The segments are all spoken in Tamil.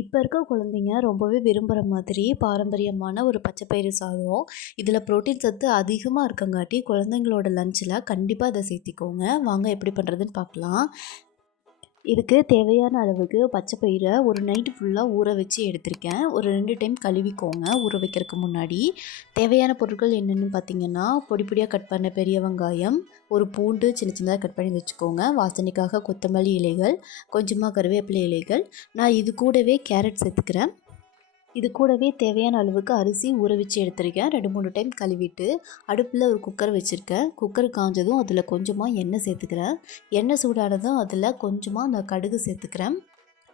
இப்போ இருக்க குழந்தைங்க ரொம்பவே விரும்புகிற மாதிரி பாரம்பரியமான ஒரு பச்சை பயிறு சாதம். இதில் புரோட்டீன் சத்து அதிகமாக இருக்கங்காட்டி குழந்தைங்களோட லஞ்சில் கண்டிப்பாக அதை சேர்த்திக்கோங்க. வாங்க எப்படி பண்ணுறதுன்னு பார்க்கலாம். இதுக்கு தேவையான அளவுக்கு பச்சை பயிரை ஒரு நைட்டு ஃபுல்லாக ஊற வச்சு எடுத்திருக்கேன். ஒரு 2 டைம் கழுவிக்கோங்க ஊற வைக்கிறதுக்கு முன்னாடி. தேவையான பொருட்கள் என்னென்னு பார்த்தீங்கன்னா, பொடி பொடியாக கட் பண்ண பெரிய வெங்காயம், ஒரு பூண்டு சின்ன சின்னதாக கட் பண்ணி வச்சுக்கோங்க, வாசனைக்காக கொத்தமல்லி இலைகள், கொஞ்சமாக கருவேப்பிலை இலைகள். நான் இது கூடவே கேரட் சேர்த்துக்கிறேன். இது கூடவே தேவையான அளவுக்கு அரிசி ஊற வச்சு எடுத்திருக்கேன். 2, 3 டைம் கழுவிட்டு அடுப்பில் ஒரு குக்கர் வச்சுருக்கேன். குக்கர் காஞ்சதும் அதில் கொஞ்சமாக எண்ணெய் சேர்த்துக்கிறேன். எண்ணெய் சூடானதும் அதில் கொஞ்சமாக நான் கடுகு சேர்த்துக்கிறேன்.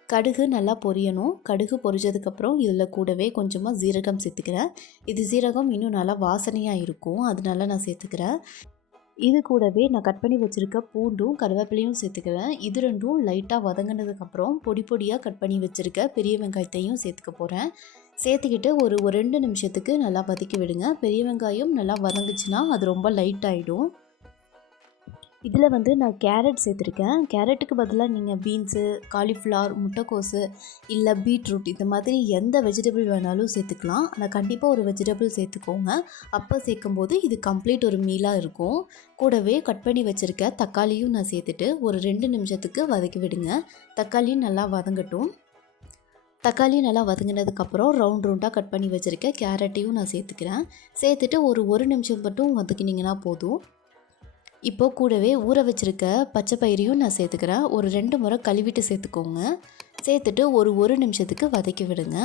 கடுகு நல்லா பொரியணும். கடுகு பொரிஞ்சதுக்கப்புறம் இதில் கூடவே கொஞ்சமாக ஜீரகம் சேர்த்துக்கிறேன். இது ஜீரகம் இன்னும் நல்லா வாசனையாக இருக்கும், அதனால நான் சேர்த்துக்கிறேன். இது கூடவே நான் கட் பண்ணி வச்சுருக்க பூண்டும் கருவேப்பிலையும் சேர்த்துக்கிறேன். இது ரெண்டும் லைட்டாக வதங்கினதுக்கப்புறம் பொடி பொடியாக கட் பண்ணி வச்சுருக்க பெரிய வெங்காயத்தையும் சேர்த்துக்க போகிறேன். சேர்த்துக்கிட்டு ஒரு 2 நிமிஷத்துக்கு நல்லா வதக்கி விடுங்க. பெரிய வெங்காயம் நல்லா வதங்குச்சுன்னா அது ரொம்ப லைட் ஆகிடும். இதில் நான் கேரட் சேர்த்துருக்கேன். கேரட்டுக்கு பதிலாக நீங்கள் பீன்ஸு, காலிஃப்ளவர், முட்டைக்கோஸு இல்லை பீட்ரூட் இந்த மாதிரி எந்த வெஜிடபிள் வேணாலும் சேர்த்துக்கலாம். ஆனால் கண்டிப்பாக ஒரு வெஜிடபிள் சேர்த்துக்கோங்க. அப்போ சேர்க்கும்போது இது கம்ப்ளீட் ஒரு மீலாக இருக்கும். கூடவே கட் பண்ணி வச்சுருக்க தக்காளியும் நான் சேர்த்துட்டு ஒரு 2 நிமிஷத்துக்கு வதக்கி விடுங்க. தக்காளியும் நல்லா வதங்கட்டும். தக்காளி நல்லா வதங்கினதுக்கப்புறம் ரவுண்டாக கட் பண்ணி வச்சுருக்க கேரட்டையும் நான் சேர்த்துக்கிறேன். சேர்த்துட்டு ஒரு நிமிஷம் மட்டும் வதக்கினீங்கன்னா போதும். இப்போ கூடவே ஊற வச்சுருக்க பச்சை பயிரையும் நான் சேர்த்துக்கிறேன். ஒரு 2 முறை கழுவிட்டு சேர்த்துக்கோங்க. சேர்த்துட்டு ஒரு நிமிஷத்துக்கு வதக்கி விடுங்க.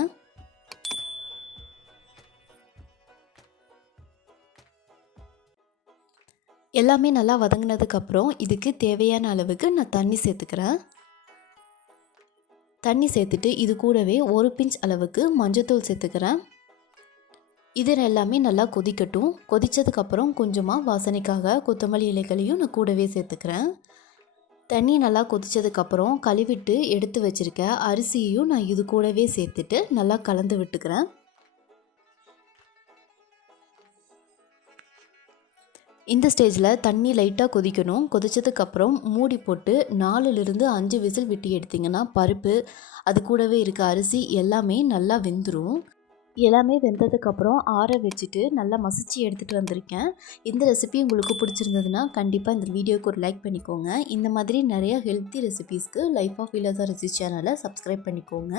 எல்லாமே நல்லா வதங்கினதுக்கப்புறம் இதுக்கு தேவையான அளவுக்கு நான் தண்ணி சேர்த்துக்கிறேன். தண்ணி சேர்த்துட்டு இது கூடவே 1 பிஞ்ச் அளவுக்கு மஞ்சத்தூள் சேர்த்துக்கிறேன். இது எல்லாமே நல்லா கொதிக்கட்டும். கொதித்ததுக்கப்புறம் கொஞ்சமாக வாசனைக்காக கொத்தமல்லி இலைகளையும் நான் கூடவே சேர்த்துக்கிறேன். தண்ணி நல்லா கொதித்ததுக்கப்புறம் கழுவிட்டு எடுத்து வச்சுருக்க அரிசியையும் நான் இது கூடவே சேர்த்துட்டு நல்லா கலந்து விட்டுக்கிறேன். இந்த ஸ்டேஜில் தண்ணி லைட்டாக கொதிக்கணும். கொதித்ததுக்கப்புறம் மூடி போட்டு 4லிருந்து 5 விசில் விட்டு எடுத்திங்கன்னா பருப்பு, அது கூடவே இருக்க அரிசி எல்லாமே நல்லா வெந்துடும். எல்லாமே வெந்ததுக்கப்புறம் ஆற வச்சுட்டு நல்லா மசிச்சு எடுத்துகிட்டு வந்திருக்கேன். இந்த ரெசிபி உங்களுக்கு பிடிச்சிருந்ததுன்னா கண்டிப்பாக இந்த வீடியோவுக்கு ஒரு லைக் பண்ணிக்கோங்க. இந்த மாதிரி நிறைய healthy ரெசிபீஸ்க்கு life of Vilasa recipe சேனலை சப்ஸ்கிரைப் பண்ணிக்கோங்க.